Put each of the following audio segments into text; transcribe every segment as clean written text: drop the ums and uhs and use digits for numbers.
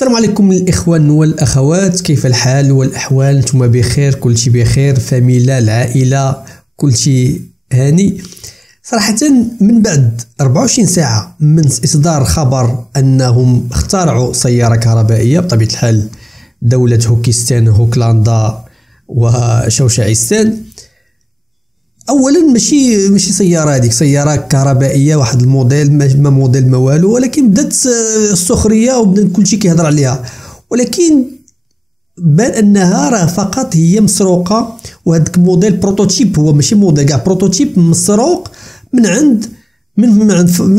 السلام عليكم الإخوان والأخوات، كيف الحال والأحوال؟ نتوما بخير؟ كلشي بخير؟ فاميلا العائلة كلشي هاني؟ صراحة من بعد 24 ساعة من إصدار خبر أنهم اخترعوا سيارة كهربائية، بطبيعة الحال دولة هوكستان هوكلندا وشوشعستان. اولا ماشي سياره، هذيك سياره كهربائيه واحد الموديل، ما موديل ما والو، ولكن بدات السخريه وبدا كلشي كيهضر عليها، ولكن بان انها راه فقط هي مسروقه. وهذاك موديل بروتوتيب، هو ماشي موديل كاع، بروتوتيب مسروق من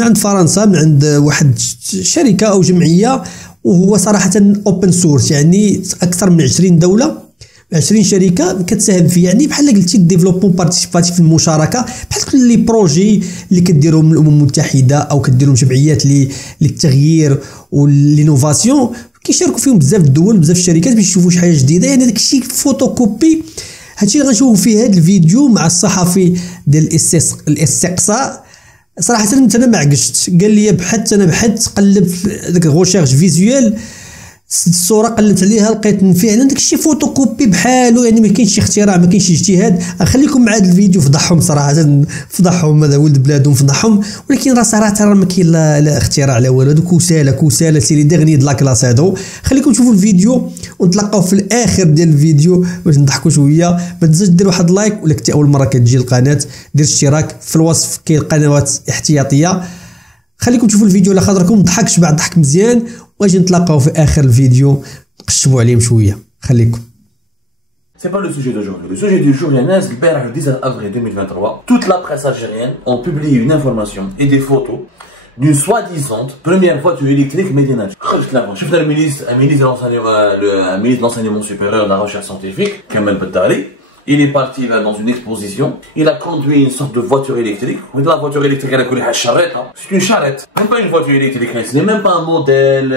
عند فرنسا، من عند واحد شركه او جمعيه. وهو صراحه اوبن سورس، يعني اكثر من 20 دوله 20 شركه كتساهم فيه، يعني بحال قلتي ديفلوبمون بارتيسيباتيف، المشاركه، بحال كل لي بروجي اللي كديرهم الامم المتحده او كديرهم جمعيات للتغيير والانوفاسيون، كيشاركوا فيهم بزاف الدول بزاف الشركات باش يشوفوا شي حاجه جديده. يعني داك الشيء فوتوكوبي. هادشي اللي غنشوفوا في هذا الفيديو مع الصحفي ديال الاستقصاء. صراحه انا ما عقشت، قال لي بحثت، انا بحثت قلبت في داك غوشيرش فيزيوال، الصوره قلبت عليها لقيت فعلا داكشي فوتوكوبي بحالو، يعني ما كاينش شي اختراع، ما كاينش شي اجتهاد. نخليكم مع هذا الفيديو، فضحهم صراحه، فضحهم، هذا ولد بلادهم فضحهم، ولكن راه صراحه ما كاين لا اختراع لا والو. هادو كساله سي لي ديغني د لا كلاس هادو. خليكم تشوفوا الفيديو ونتلاقاو في الاخر ديال الفيديو باش نضحكوا شويه. ما تنساش دير واحد لايك، ولا كنتي اول مره كتجي القناه دير اشتراك، في الوصف كاين قنوات احتياطيه. خليكم تشوفوا الفيديو على خاطركم، ضحك شبع ضحك مزيان، واجي نتلاقاو في اخر الفيديو نقشبوا عليهم شويه. خليكم. C'est pas le sujet d'aujourd'hui. Le sujet du jour, Yannis, le 10 avril 2023, toute la presse algérienne ont publié une information et des photos d'une soi-disant première voiture électrique made in Algérie. Chef de ministre de l'enseignement supérieur de la recherche scientifique, Kamel Beddari, il est parti dans une exposition, il a conduit une sorte de voiture électrique. La voiture électrique, c'est une charrette, même pas une voiture électrique, ce n'est même pas un modèle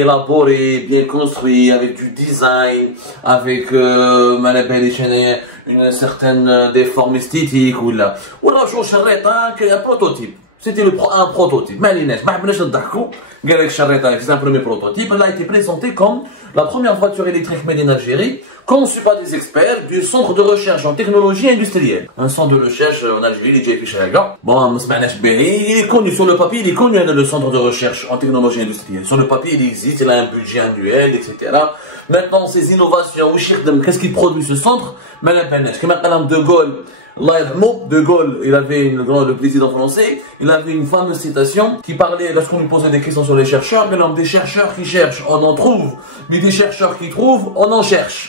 élaboré, bien construit, avec du design, avec une certaine des formes esthétiques, ou là, une charrette, un prototype. C'était un prototype. C'est un premier prototype. Elle a été présentée comme la première voiture électrique made in Algérie, conçue par des experts du Centre de recherche en technologie industrielle. Un centre de recherche en Algérie, bon, il est connu sur le papier, il est connu le Centre de recherche en technologie industrielle. Sur le papier, il existe, il a un budget annuel, etc. Maintenant, ces innovations, qu'est-ce qu'il produit ce centre? De Gaulle, il avait le président français, il avait une fameuse citation qui parlait, lorsqu'on lui posait des questions sur les chercheurs, des chercheurs qui cherchent, on en trouve, mais des chercheurs qui trouvent, on en cherche.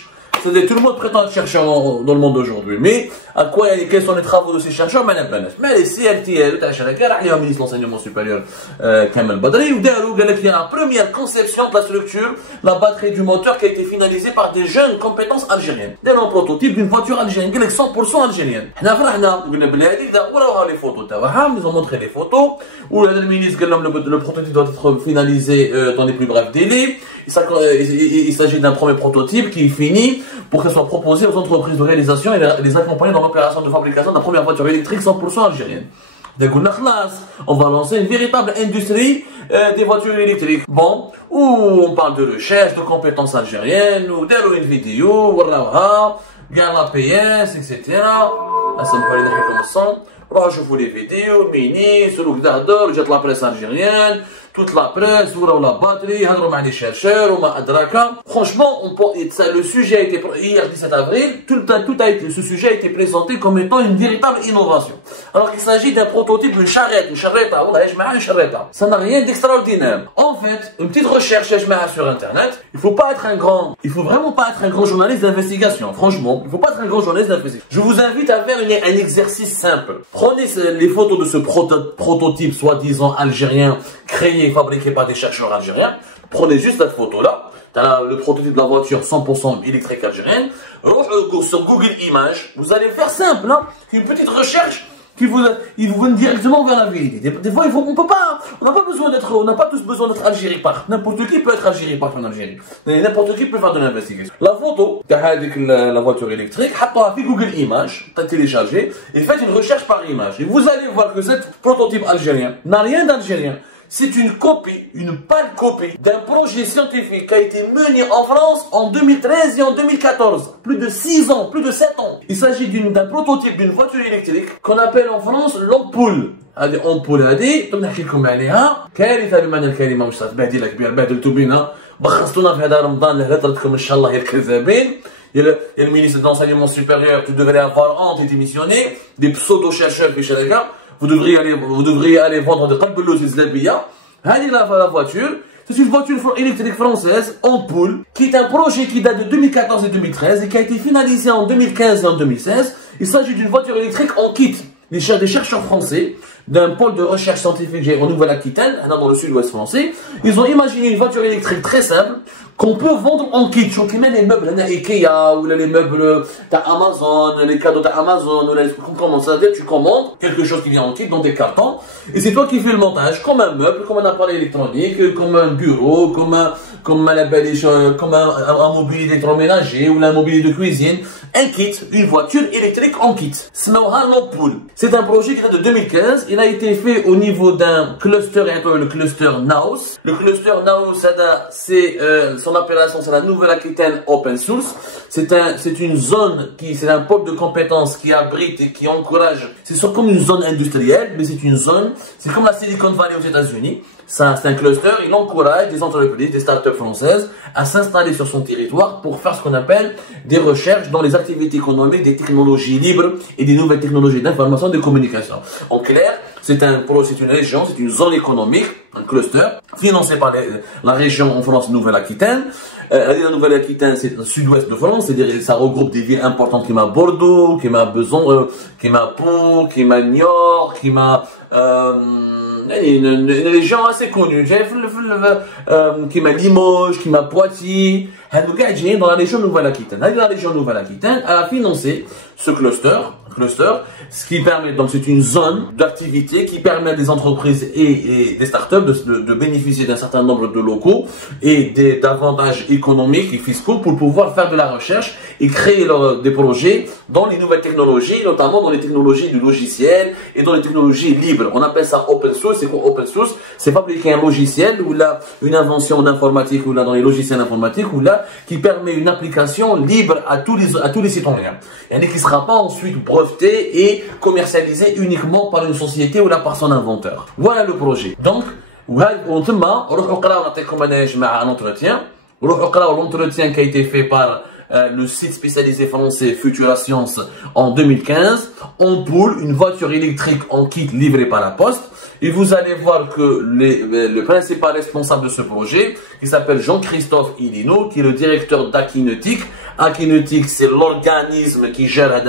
C'est-à-dire, tout le monde prétend être chercheur dans le monde d'aujourd'hui, mais à quoi, quels sont les travaux de ces chercheurs? Mais les CLTL, le ministre de l'enseignement supérieur, Kamel Beddari, il y a la première conception de la structure, la batterie du moteur qui a été finalisée par des jeunes compétences algériennes. Dès un prototype d'une voiture algérienne, 100% algérienne. Les photos, ils ont montré les photos, où le ministre, le prototype doit être finalisé dans les plus brefs délais. Il s'agit d'un premier prototype qui est fini pour qu'elle soit proposée aux entreprises de réalisation et les accompagner dans l'opération de fabrication de la première voiture électrique 100% algérienne. On va lancer une véritable industrie des voitures électriques. Bon, où on parle de recherche, de compétences algériennes, ou une vidéo, la PS, etc. Je vous les vidéos, le ministre, la presse algérienne, toute la presse, la batterie, les chercheurs, franchement, le sujet a été, hier 17 avril, ce sujet a été présenté comme étant une véritable innovation. Alors qu'il s'agit d'un prototype, une charrette, ça n'a rien d'extraordinaire. En fait, une petite recherche sur Internet, il faut vraiment pas être un grand journaliste d'investigation, franchement, il faut pas être un grand journaliste d'investigation. Je vous invite à faire un exercice simple. Prenez les photos de ce prototype soi-disant algérien, créé et fabriqué par des chercheurs algériens. Prenez juste cette photo-là. Le prototype de la voiture 100% électrique algérienne. Sur Google Images, vous allez faire simple, hein, une petite recherche qui vous mène directement vers la vérité. Des fois, on n'a pas tous besoin d'être algéripards. N'importe qui peut être algéripards en Algérie. N'importe qui peut faire de l'investigation. La photo de la voiture électrique, في Google Images, téléchargez et faites une recherche par image. Et vous allez voir que ce prototype algérien n'a rien d'algérien. c'est une copie, une pâle copie d'un projet scientifique qui a été mené en France en 2013 et en 2014. Plus de 6 ans, plus de 7 ans. Il s'agit d'un prototype d'une voiture électrique qu'on appelle en France l'ampoule. هذه امبول هذه نحكي لكم عليها كارثه بمعنى الكلمه مش بهدله كبيره بهدلتو بينا بخصتونا في هذا رمضان اللي هضرتكم ان شاء الله يا الكذابين يا المينيستر de l'enseignement supérieur tu devrais avoir honte et démissionner des pseudo chercheurs في شركه vous devriez aller vendre des قلبلوز الزلابيه هذه la voiture. C'est une voiture électrique française, ampoule, qui est un projet qui date de 2014 et 2013 et qui a été finalisé en 2015 et en 2016. Il s'agit d'une voiture électrique en kit. Des chercheurs français d'un pôle de recherche scientifique en Nouvelle-Aquitaine, dans le sud-ouest français, ils ont imaginé une voiture électrique très simple qu'on peut vendre en kit. Je trouve même les meubles Ikea ou les meubles d'Amazon, les cadeaux d'Amazon, c'est-à-dire tu commandes quelque chose qui vient en kit dans des cartons et c'est toi qui fais le montage comme un meuble, comme un appareil électronique, comme un bureau, comme un mobilier d'électroménager ou un mobilier de cuisine. Un kit, une voiture électrique en kit. C'est un projet qui date de 2015. Il a été fait au niveau d'un cluster, le cluster NAOS. Le cluster NAOS, c'est son appellation, c'est la Nouvelle-Aquitaine Open Source. C'est une zone c'est un pôle de compétences qui abrite et qui encourage. C'est comme une zone industrielle, mais c'est une zone, c'est comme la Silicon Valley aux États-Unis. C'est un cluster, il encourage des entreprises, des startups françaises à s'installer sur son territoire pour faire ce qu'on appelle des recherches dans les activités économiques, des technologies libres et des nouvelles technologies d'information et de communication. En clair, c'est une région, c'est une zone économique, un cluster, financé par la région en France Nouvelle-Aquitaine. La Nouvelle-Aquitaine, c'est le sud-ouest de France, c'est-à-dire ça regroupe des villes importantes comme Bordeaux, comme Besançon, comme Pau, comme Niort, comme une région assez connue, qui m'a Limoges, qui m'a Poitiers, dans la région Nouvelle-Aquitaine. La région Nouvelle-Aquitaine a financé ce cluster, ce qui permet, donc c'est une zone d'activité qui permet à des entreprises et des startups de bénéficier d'un certain nombre de locaux et d'avantages économiques et fiscaux pour pouvoir faire de la recherche et créer des projets dans les nouvelles technologies, notamment dans les technologies du logiciel et dans les technologies libres. On appelle ça open source. C'est quoi open source? C'est fabriquer un logiciel ou là une invention en informatique ou là dans les logiciels informatiques ou là qui permet une application libre à tous les citoyens. Il y en a qui ne sera pas ensuite breveté et commercialisé uniquement par une société ou là par son inventeur. Voilà le projet. Donc, l'entretien qui a été fait par le site spécialisé français Futura Science en 2015, ampoule, une voiture électrique en kit livrée par la poste. Et vous allez voir que le principal responsable de ce projet, qui s'appelle Jean-Christophe Ilino, qui est le directeur d'Akinetic. Akinetic, c'est l'organisme qui gère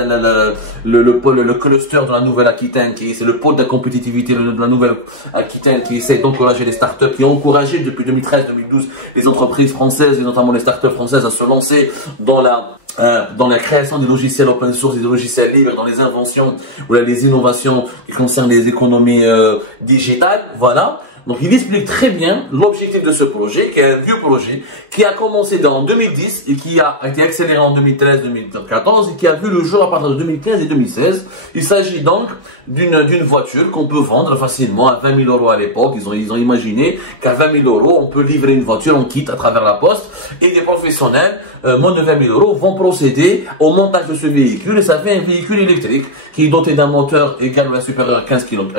le cluster de la Nouvelle-Aquitaine, c'est le pôle de compétitivité de la Nouvelle-Aquitaine qui essaie d'encourager les startups, qui a encouragé depuis 2013-2012 les entreprises françaises et notamment les startups françaises à se lancer dans la création des logiciels open source et des logiciels libres, dans les inventions ou les innovations qui concernent les économies digitales. Voilà. Donc il explique très bien l'objectif de ce projet, qui est un vieux projet, qui a commencé en 2010 et qui a été accéléré en 2013-2014 et qui a vu le jour à partir de 2015 et 2016. Il s'agit donc d'une voiture qu'on peut vendre facilement à 20 000 € à l'époque. Ils ont imaginé qu'à 20 000 € on peut livrer une voiture en kit à travers la poste et des professionnels, moins de 20 000 € vont procéder au montage de ce véhicule et ça fait un véhicule électrique qui est doté d'un moteur égal ou inférieur à 15 kW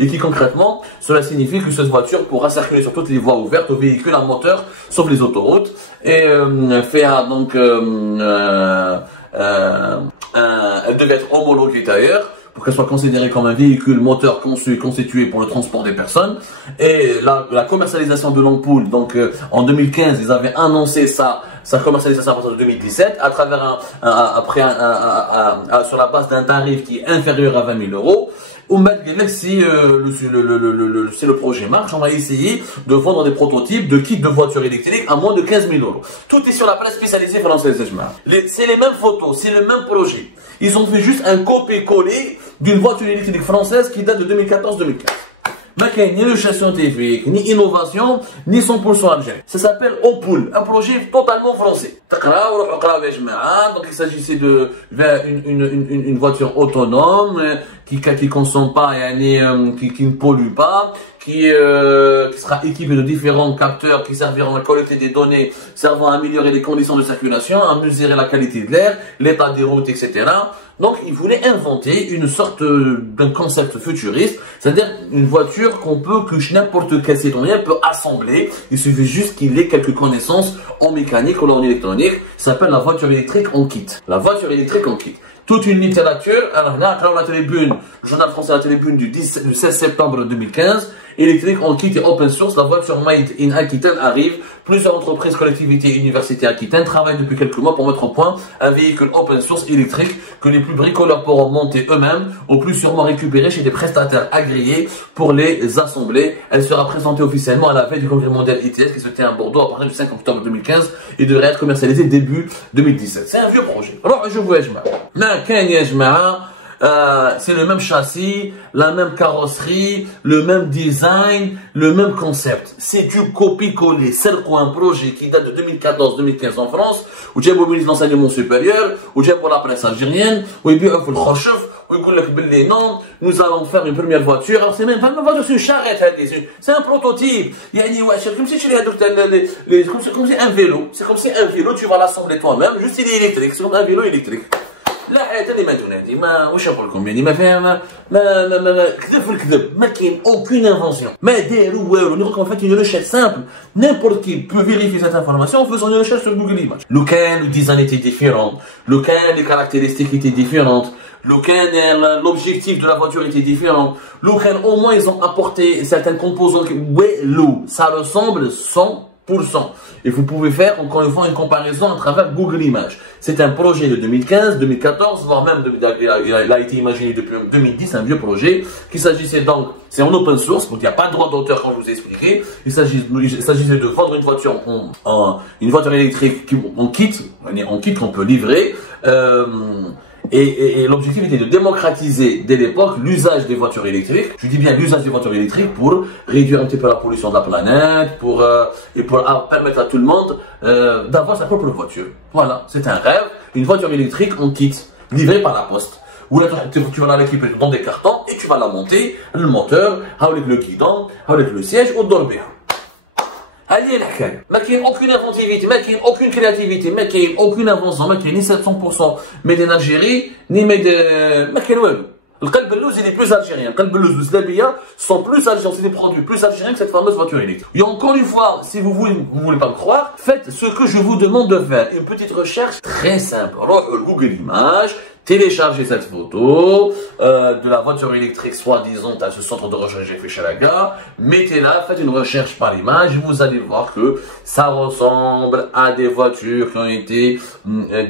et qui concrètement, cela signifie que cette voiture pourra circuler sur toutes les voies ouvertes aux véhicules à moteur, sauf les autoroutes. Et elle devait être homologuée d'ailleurs pour qu'elle soit considérée comme un véhicule moteur constitué pour le transport des personnes. Et la commercialisation de l'ampoule, donc en 2015, ils avaient annoncé sa commercialisation à partir de 2017 à travers sur la base d'un tarif qui est inférieur à 20 000 €. Si le projet marche, on va essayer de vendre des prototypes de kits de voitures électriques à moins de 15 000 €. Tout est sur la presse spécialisée française. C'est les mêmes photos, c'est le même projet. Ils ont fait juste un copier-coller d'une voiture électrique française qui date de 2014-2015. ما كاين ni recherche scientifique, ni innovation, ni 100% algérien. Ça s'appelle Ampoule, un projet totalement français. Donc il s'agissait une voiture autonome qui consomme pas, qui ne pollue pas, qui sera équipé de différents capteurs qui serviront à collecter des données servant à améliorer les conditions de circulation, à mesurer la qualité de l'air, l'état des routes, etc. Donc, il voulait inventer une sorte d'un concept futuriste, c'est-à-dire une voiture que n'importe quel citoyen peut assembler. Il suffit juste qu'il ait quelques connaissances en mécanique ou en électronique. Ça s'appelle la voiture électrique en kit. La voiture électrique en kit. Toute une littérature. Alors là, la Tribune, le journal français La Tribune du 16 septembre 2015, électrique en kit et open source, la voiture made in Aquitaine arrive. Plusieurs entreprises, collectivités et universités Aquitaine travaillent depuis quelques mois pour mettre au point un véhicule open source électrique que les plus bricoleurs pourront monter eux-mêmes, au plus sûrement récupérer chez des prestataires agréés pour les assembler. Elle sera présentée officiellement à la veille du congrès mondial ITS qui se tient à Bordeaux à partir du 5 octobre 2015 et devrait être commercialisée début 2017. C'est un vieux projet. Alors, je vous c'est le même châssis, la même carrosserie, le même design, le même concept. C'est du copie-coller. C'est un projet qui date de 2014-2015 en France, où j'ai mobilisé l'enseignement supérieur, où j'ai pour la presse algérienne, où il y a le Khochef, où il y a non, nous allons faire une première voiture. Alors c'est même pas une voiture, c'est une charrette, c'est un prototype. Il y a comme si c'est un vélo. C'est comme si un vélo, tu vas l'assembler toi-même, juste il est électrique. C'est comme un vélo électrique. لا حاجه اللي ما دون هذه ما واش نقول لكم يعني ما فيها ما كذب في الكذب ما كاين aucune invention ما داروا والو نقول لكم en fait une recherche simple n'importe qui peut vérifier cette information en faisant une recherche sur Google Images lequel le design était différent lequel les caractéristiques étaient différentes lequel l'objectif de la voiture était différent lequel au moins ils ont apporté certaines composantes l'eau ça ressemble 100%. Et vous pouvez faire encore une fois une comparaison à travers Google Images. C'est un projet de 2015, 2014, voire même il a été imaginé depuis 2010, un vieux projet, qu'il s'agissait donc, c'est en open source, donc il n'y a pas de droit d'auteur comme je vous ai expliqué. Il s'agissait de vendre une voiture électrique en kit qu'on peut livrer. Et l'objectif était de démocratiser dès l'époque l'usage des voitures électriques. Je dis bien l'usage des voitures électriques pour réduire un petit peu la pollution de la planète, pour permettre à tout le monde d'avoir sa propre voiture. Voilà, c'est un rêve, une voiture électrique en kit, livrée par la poste. Où là, tu vas la récupérer dans des cartons et tu vas la monter, le moteur, avec le guidon, avec le siège ou dormir. هذه الحكايه ما كاين aucune inventivité ما كاين aucune créativité ما كاين aucune invention ما كاين ni 700% made in Algérie ni made ما كاين والو القلب اللوز il est plus algérien القلب اللوز والزلابيه sont plus algériens c'est des produits plus algériens que cette fameuse voiture électrique et encore une fois si vous voulez pas me croire faites ce que je vous demande de faire une petite recherche très simple Google Images téléchargez cette photo de la voiture électrique soi-disant à ce centre de recherche j'ai fait chez la gare, mettez-la, faites une recherche par image, vous allez voir que ça ressemble à des voitures qui ont été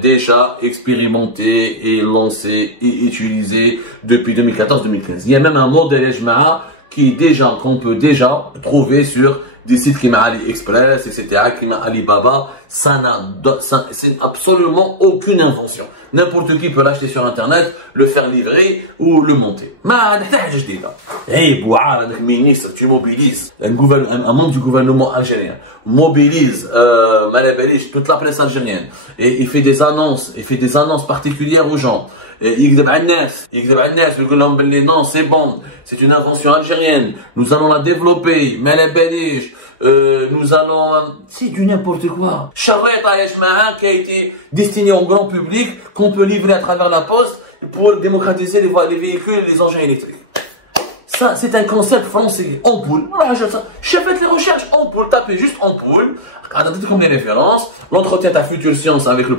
déjà expérimentées et lancées et utilisées depuis 2014-2015. Il y a même un modèle Ejmaa qu'on peut déjà trouver sur des sites qui m'a AliExpress, etc., qui m'a Alibaba, c'est absolument aucune invention. N'importe qui peut l'acheter sur internet, le faire livrer ou le monter. Ministre, tu mobilises un membre du gouvernement algérien, mobilise toute la presse algérienne et il fait des annonces particulières aux gens. يكذب على الناس ويقول لهم باللي non c'est bon c'est une invention algérienne nous allons la développer ما على باليش nous allons c'est du n'importe quoi شريطة يا جماعة qui a été destinée au grand public qu'on peut livrer à travers la poste pour démocratiser les véhicules et les engins électriques. Ça, c'est un concept français. Ampoule. Voilà, j'ai fait les recherches. Ampoule. Tapez juste ampoule. Regardez comme les références. L'entretien à Future Science avec le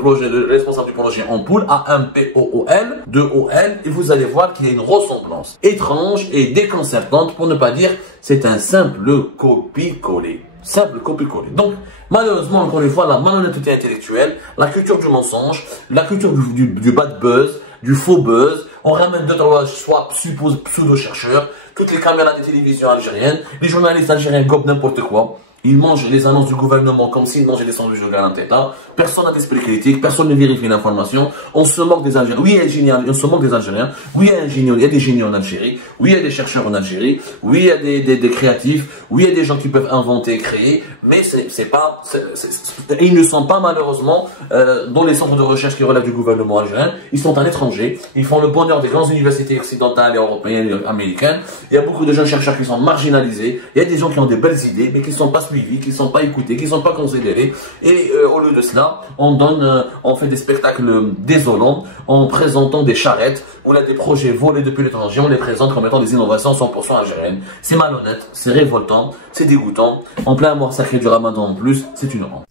responsable du projet Ampoule, AMPOOL, 2OL. Et vous allez voir qu'il y a une ressemblance étrange et déconcertante, pour ne pas dire, c'est un simple copie-coller. Simple copie-coller. Donc, malheureusement, encore une fois, la malhonnêteté intellectuelle, la culture du mensonge, la culture du bad buzz, du faux buzz, on ramène deux, trois, soit pseudo-chercheurs, toutes les caméras des télévisions algériennes, les journalistes algériens gobent n'importe quoi. Ils mangent les annonces du gouvernement comme s'ils mangeaient des sandwichs de Galanteita. Personne n'a d'esprit critique, personne ne vérifie l'information. On se moque des Algériens. Oui, il y a des géniaux, on se moque des Algériens. Oui, il y a des génies en Algérie. Oui, il y a des chercheurs en Algérie. Oui, il y a des créatifs. Oui, il y a des gens qui peuvent inventer, créer. Mais ils ne sont pas malheureusement dans les centres de recherche qui relèvent du gouvernement algérien. Ils sont à l'étranger. Ils font le bonheur des grandes universités occidentales et européennes et américaines. Il y a beaucoup de jeunes chercheurs qui sont marginalisés. Il y a des gens qui ont des belles idées, mais qui ne sont pas suivis, qui ne sont pas écoutés, qui ne sont pas considérés. Et au lieu de cela, on fait des spectacles désolants en présentant des charrettes où on a des projets volés depuis l'étranger. On les présente comme étant des innovations 100% algériennes. C'est malhonnête, c'est révoltant, c'est dégoûtant. En plein mois sacré du Ramadan en plus, c'est une honte.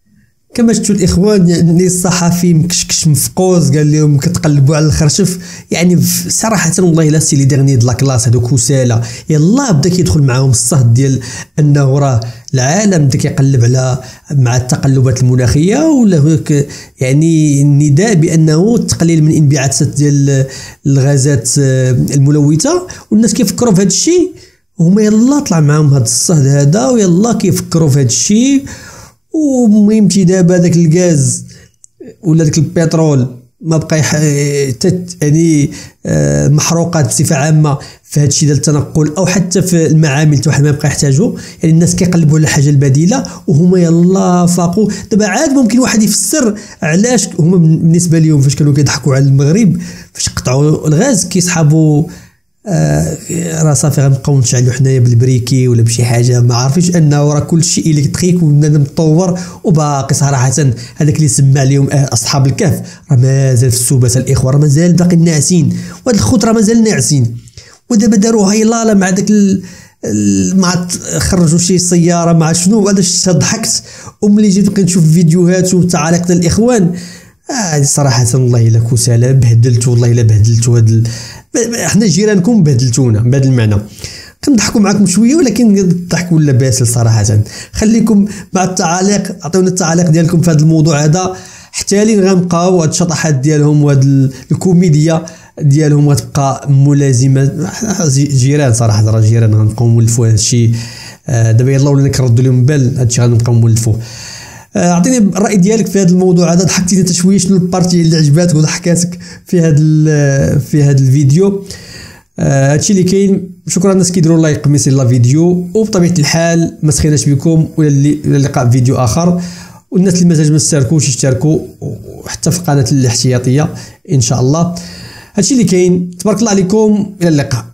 كما شفتوا الاخوان، يعني الصحفي مكشكش مفقوز قال لهم كتقلبوا على الخرشف. يعني صراحه والله الا سي لي ديرني د لا كلاس هذوك وساله يلاه بدا كيدخل معاهم الصهد ديال انه راه العالم بدا كيقلب على مع التقلبات المناخيه، ولا يعني النداء بانه التقليل من انبعاثات ديال الغازات الملوثه، والناس كيفكروا في هذا الشيء. هما يلا طلع معاهم هذا الصهد هذا ويلا كيفكروا في هذا الشيء. ومهم دابا داك الغاز ولا داك البترول ما بقى يعني محروقات بصفه عامه في هذا الشيء ديال التنقل او حتى في المعامل واحد ما بقى يحتاجوا. يعني الناس كيقلبوا على الحاجه البديله وهما يلا فاقوا. دابا عاد ممكن واحد يفسر علاش هما بالنسبه لهم فاش كانوا كيضحكوا على المغرب فاش قطعوا الغاز كيسحبوا راه صافي غنبقاو نشعلوا حنايا بالبريكي ولا بشي حاجه. ما عارفينش انه راه كل شيء الكتريك وبنادم مطور وباقي صراحه هذاك اللي سمى عليهم اصحاب الكهف راه مازال في السوبات الاخوه، راه مازال باقي ناعسين، وهاد الخوت راه مازال ناعسين. ودابا داروا هايلاله مع داك مع خرجوا شي سياره مع شنو. هذا ضحكت، وملي جيت بقيت نشوف فيديوهات وتعاليق ديال الاخوان هذه صراحه والله الا كساله بهدلتوا. والله الا بهدلتوا احنا جيرانكم بهدلتونا بهذا المعنى. كنضحكوا معكم شويه ولكن الضحك ولا باسل صراحه. خليكم مع التعاليق، عطيونا التعاليق ديالكم في هذا الموضوع هذا حتى لين غنبقاو هاد الشطحات ديالهم وهاد الكوميديا ديالهم غتبقى ملازمه. جيران صراحه، راه جيران غنبقاو نولفوا هذا الشيء. دابا يلاه ولينا كنردوا لهم بال هذا الشيء غنبقاو نولفوه. اعطيني الراي ديالك في هذا الموضوع هذا. ضحكتي انت شويه، شنو البارتي اللي عجباتك وضحكاتك في هذا الفيديو؟ هادشي اللي كاين. شكرا الناس كيديروا لايك ميسي لا فيديو، وبطبيعه الحال ما سخيناش بكم ولا اللقاء فيديو اخر. والناس اللي مازال ما اشتركوش يشتركوا حتى في القناه الاحتياطيه ان شاء الله. هادشي اللي كاين. تبارك الله عليكم، الى اللقاء.